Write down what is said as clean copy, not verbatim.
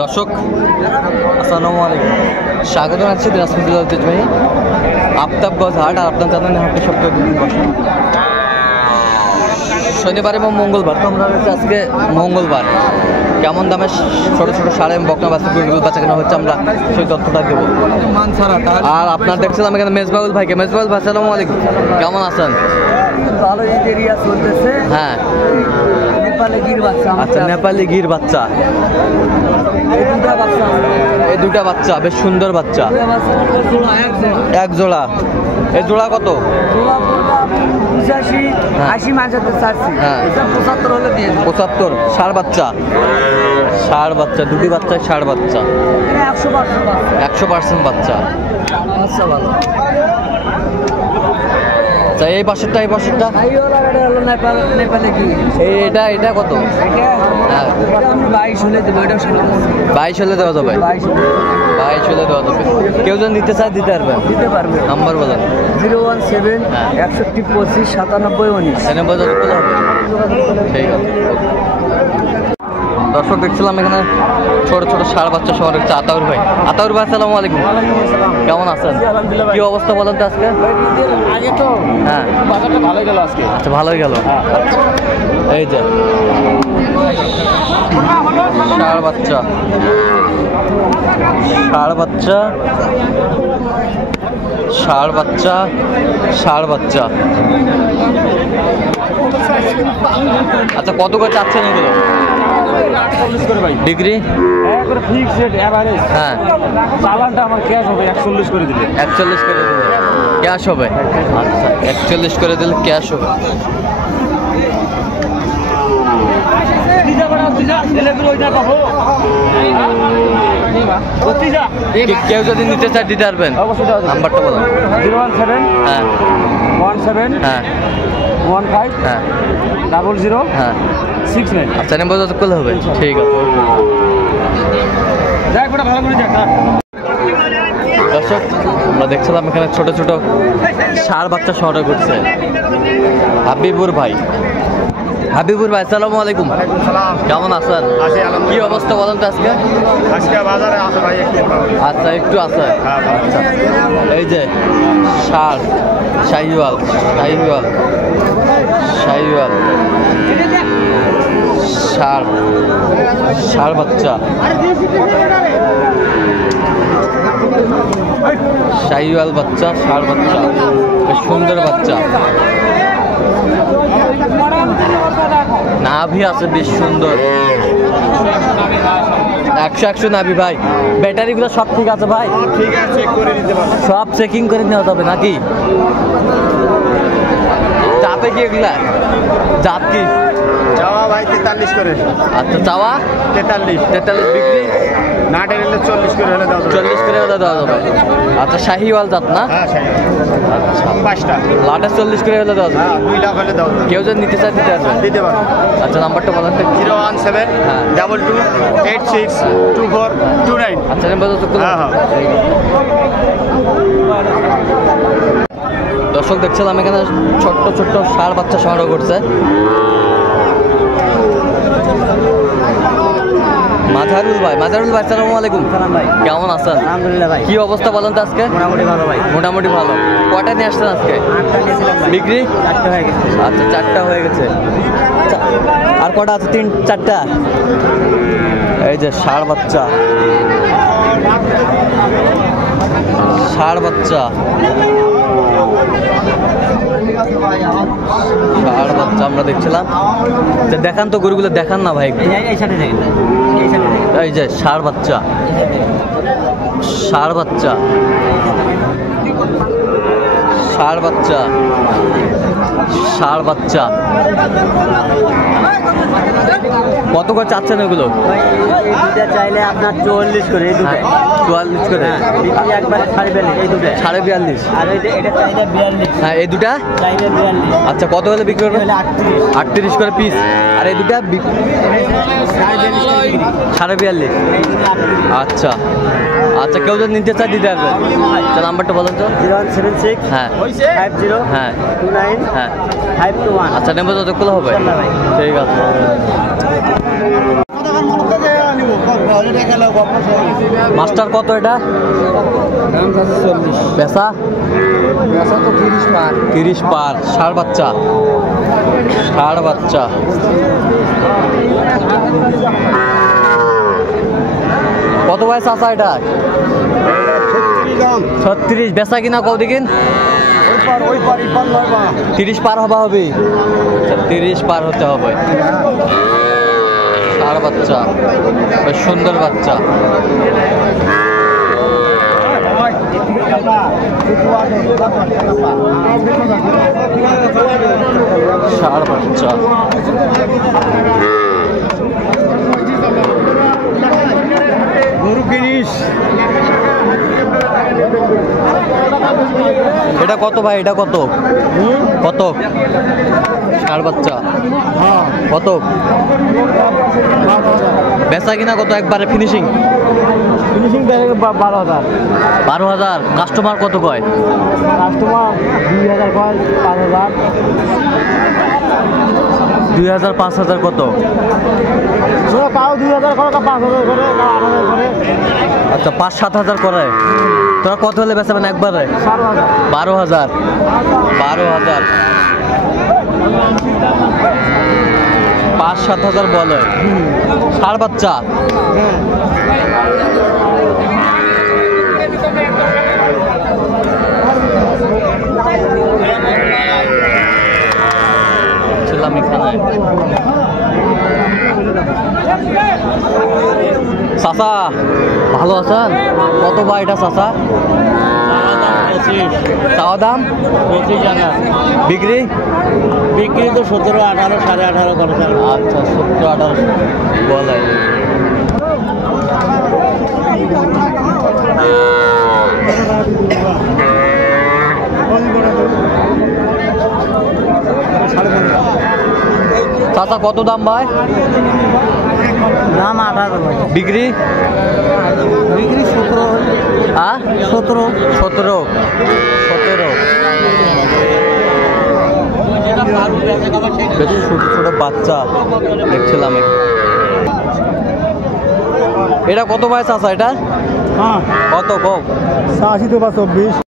দর্শক আসসালামু আলাইকুম, স্বাগত জানাচ্ছি দিনাজপুর জেলার ঐতিহ্যবাহী আফতাবগঞ্জ হাট। আর আপনার জানেন হাটে সপ্তাহে দুদিন বসে, শনিবার এবং মঙ্গলবার। তো আমরা হচ্ছে আজকে মঙ্গলবার কেমন দামে ছোটো ছোটো সাড়ে এবং বকনা বাচ্চা গরুগুলো বাচ্চা কেনা হচ্ছে, আমরা সেই তথ্যটা দেবো। আর আপনার দেখছিলাম এখানে মেজবাউল ভাইকে। মেজবাউল ভাই আসসালামু আলাইকুম, কেমন আছেন? ভালো এরিয়া চলতেছে। হ্যাঁ, নেপালি গির বাচ্চা। আচ্ছা, নেপালি গির বাচ্চা। এই দুটা বাচ্চা বেশ সুন্দর বাচ্চা, এক জোড়া। এই জোড়া কত? 80 মাঝাতে চাচ্ছি। হ্যাঁ, 75 হলে দিয়ে 75। ষাঁড় বাচ্চা, ষাঁড় বাচ্চা, দুটি বাচ্চায় ষাঁড় বাচ্চা, 100% বাচ্চা। আচ্ছা, ভালো। আচ্ছা, এই পাশেরটা, এই পাশেরটা নেপালে কি এটা কত? হ্যাঁ, 22 হলে দেবো। এটা 22 হলে দেওয়া যাবে, 22 হলে দেওয়া যাবে। কেউ যদি নিতে চায় দিতে পারবেন? দিতে পারবে। নাম্বার বলেন। 017 61 25 97 19। ঠিক আছে। দর্শক দেখছিলাম এখানে ছোট ছোট ষাঁড় বাচ্চা সহ হচ্ছে আতাউর ভাই। আতাউর ভাই আসসালামু আলাইকুম, কেমন আছেন? কি অবস্থা বলেন তো আজকে? আগে তো হ্যাঁ, বাজারটা ভালোই গেল আজকে। আচ্ছা, ভালোই গেল। এই যে ষাঁড় বাচ্চা, ষাঁড় বাচ্চা, ষাঁড় বাচ্চা, ষাঁড় বাচ্চা। আচ্ছা, কত করে চাচ্ছেন এগুলো? 48 করে ভাই। ডিগ্রি একবারে ফিক্সড রেট এভারেজ। হ্যাঁ, চালানটা আমার ক্যাশ হবে 41 করে দিলে। 41 করে দিলে ক্যাশ হবে। আচ্ছা, 41 করে দিলে ক্যাশ হবে। কেউ যদি নিতে চায় দিতে পারবেন? নাম্বারটা বলুন। 017 হ্যাঁ 17 হ্যাঁ 15 হ্যাঁ 00 হ্যাঁ 69। আচ্ছা, নাম্বার যত করলে হবে। ঠিক আছে। ভালো করে দেখ। দর্শক আমরা দেখছিলাম এখানে ছোট ছোট ষাঁড় বাচ্চা শহরে ঘুরছে হাবিবুর ভাই। হাবিবুর ভাই আসসালামু আলাইকুম, কেমন আছেন? কি অবস্থা বলেন তো আজকে? বাজারে আছে ভাই একটু। আচ্ছা, একটু আছে। আচ্ছা, এই যে ষাঁড়, শাহিওয়াল, শাহিওয়াল, শাহিওয়াল, ষাঁড়, ষাঁড় বাচ্চা, শাহিওয়াল বাচ্চা, ষাঁড় বাচ্চা, বেশ সুন্দর বাচ্চা। নাভি আছে বেশ সুন্দর, 100 নাভি ভাই। ব্যাটারিগুলো সব ঠিক আছে ভাই? ঠিক আছে, চেক করে নিতে পারবো। সব চেকিং করে নেওয়া যাবে নাকি? চাপে কি এগুলা? চাপ কি? চাওয়া ভাই 43 করে। আচ্ছা, চাওয়া 43 বিক্রি না টেলে 40 করে হলে দাও। 40 করে হলে দেওয়া যাবে। আচ্ছা, শাহিওয়াল জাত না? হ্যাঁ, আচ্ছা, 5টা লাটে 40 করে হলে দেওয়া যাবে। 2 লাখ হলে দাও। কেউ যদি নিতে চায় দিতে পারবেন? দিতে পারবো। আচ্ছা, নাম্বারটা বলেন তো। 017 22 86 24 29। আচ্ছা, নাম্বার যত করলে। হ্যাঁ। দর্শক দেখছিলাম এখানে ছোট্ট ছোট্ট ষাঁড় বাচ্চা সংগ্রহ করছে। মাজারুল ভাই, মাজারুল ভাই আসসালামু আলাইকুম, ভাই কেমন আছেন? আলহামদুলিল্লাহ ভাই। কি অবস্থা বলেন তো আজকে? মোটামুটি ভালো ভাই। মোটামুটি ভালো। কয়টা নিয়ে আসছেন আজকে? 8টা নিয়েছিলাম ভাই। বিক্রি 4টা হয়ে গেছে। আচ্ছা, 4টা হয়ে গেছে। আর কটা আছে? 4টা। এই যে ষাঁড় বাচ্চা, ষাঁড় বাচ্চা, ষাঁড় বাচ্চা আমরা দেখছিলাম। দেখান তো গরুগুলো, দেখান না ভাই। এই সাথে দেখেন, এই যে ষাঁড় বাচ্চা, ষাঁড় বাচ্চা, ষাঁড় বাচ্চা, ষাঁড় বাচ্চা। কত করে চাচ্ছেন এগুলো? চাইলে আপনার 44 করে। এই দুটো 44 করে। একবারে 42। এই দুটো 42.5। আর এটা চাইলে 42। হ্যাঁ, এই দুটা চাইলে 42। আচ্ছা, কত হলে বিক্রি করবে? 38 করে পিস। আর এই দুটা 42.5। আচ্ছা আচ্ছা, কেউ যদি নিতে চায় দিতে পারবে? নাম্বারটা বলেন তো। 0176 হ্যাঁ 50 হ্যাঁ 29 হ্যাঁ 521। আচ্ছা, নেব যতগুলো হবে। ঠিক আছে। মাস্টার কত এটা? বেচা 30 পার। ষাঁড় বাচ্চা, ষাঁড় বাচ্চা। কত ভাই চাচা এটা? 36। বেচা কিনা কত দিকিন? 30 পার হবা হবে। 30 পার হতে হবে। ষাঁড় বাচ্চা, বেশ সুন্দর বাচ্চা। ষাঁড় বাচ্চা। গরু কিনিস? এটা কত ভাই? এটা কত? কত? ষাঁড় বাচ্চা কত? বেচা কিনা কত? একবারে ফিনিশিং? ফিনিশিং 12,000। 12,000। কাস্টমার কত কয়? কাস্টমার 2,000 কয়, 5,000। 2,000 5,000 কত? কাউ 2,000 করে, 5,000 করে, 8,000 করে। আচ্ছা 5-7,000 করে। তোরা কত হলে বেচাবেন একবারে? 12,000। 12,000। 5-7,000 বলে। ষাঁড় বাচ্চা। ছিলাম এখানে। চাচা ভালো আছেন? কত ভাই এটা চাচা? চাওয়া দাম 25,000। বিক্রি? বিক্রি তো 17, 18, 18.5 করে। আচ্ছা 17-18 বলে। চাচা কত দাম ভাই? দাম 18 বিক্রি? বিক্রি 17। হ্যাঁ 17। 17। বেশ ছোট ছোট বাচ্চা দেখছিলাম। এটা কত ভাই চাচা? এটা হ্যাঁ কত? কম 80 তো বা 24।